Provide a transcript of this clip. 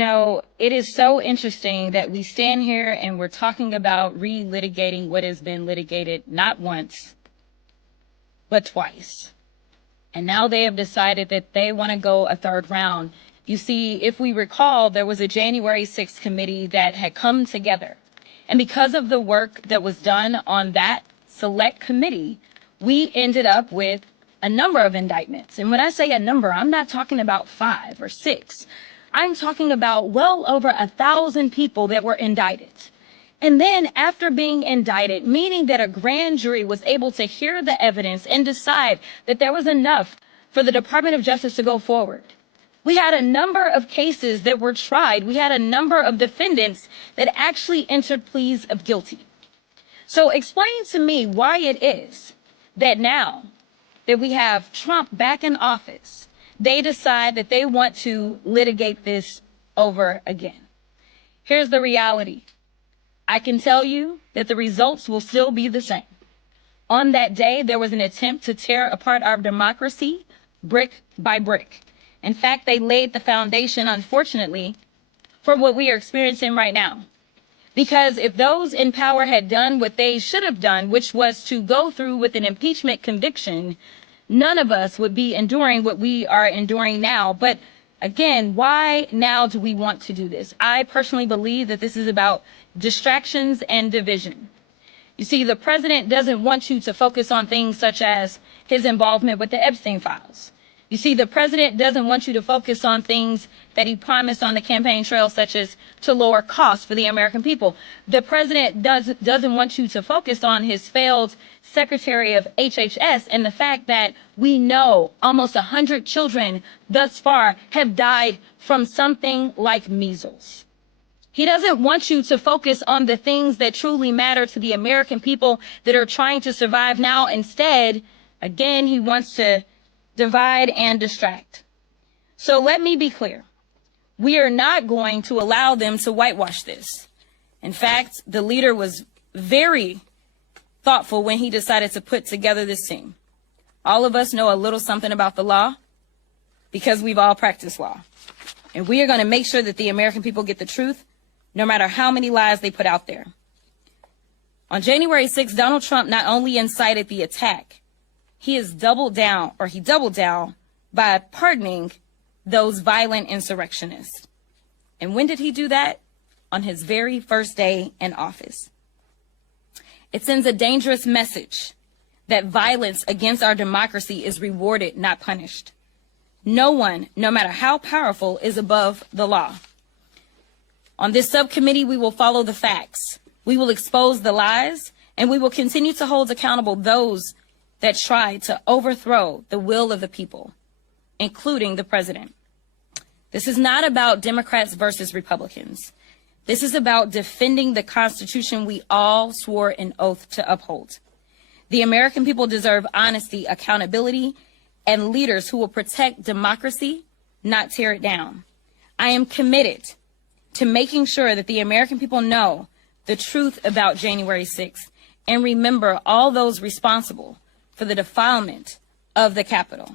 It is so interesting that we stand here and we're talking about relitigating what has been litigated not once, but twice. And now they have decided that they want to go a third round. You see, if we recall, there was a January 6th committee that had come together. And because of the work that was done on that select committee, we ended up with a number of indictments. And when I say a number, I'm not talking about 5 or 6. I'm talking about well over 1,000 people that were indicted. And then after being indicted, meaning that a grand jury was able to hear the evidence and decide that there was enough for the Department of Justice to go forward. We had a number of cases that were tried. We had a number of defendants that actually entered pleas of guilty. So explain to me why it is that now that we have Trump back in office, they decide that they want to litigate this over again. Here's the reality. I can tell you that the results will still be the same. On that day, there was an attempt to tear apart our democracy brick by brick. In fact, they laid the foundation, unfortunately, for what we are experiencing right now. Because if those in power had done what they should have done, which was to go through with an impeachment conviction, none of us would be enduring what we are enduring now. But again, why now do we want to do this? I personally believe that this is about distractions and division. You see, the president doesn't want you to focus on things such as his involvement with the Epstein files. You see, the president doesn't want you to focus on things that he promised on the campaign trail, such as to lower costs for the American people. The president doesn't want you to focus on his failed Secretary of HHS and the fact that we know almost 100 children thus far have died from something like measles. He doesn't want you to focus on the things that truly matter to the American people that are trying to survive now. Instead, again, he wants to divide and distract. So let me be clear. We are not going to allow them to whitewash this. In fact, the leader was very thoughtful when he decided to put together this team. All of us know a little something about the law because we've all practiced law. And we are going to make sure that the American people get the truth, no matter how many lies they put out there. On January 6th, Donald Trump not only incited the attack, he doubled down by pardoning those violent insurrectionists. And when did he do that? On his very first day in office. It sends a dangerous message that violence against our democracy is rewarded, not punished. No one, no matter how powerful, is above the law. On this subcommittee, we will follow the facts. We will expose the lies, and we will continue to hold accountable those that try to overthrow the will of the people, including the president. This is not about Democrats versus Republicans. This is about defending the Constitution we all swore an oath to uphold. The American people deserve honesty, accountability, and leaders who will protect democracy, not tear it down. I am committed to making sure that the American people know the truth about January 6th and remember all those responsible for the defilement of the Capitol.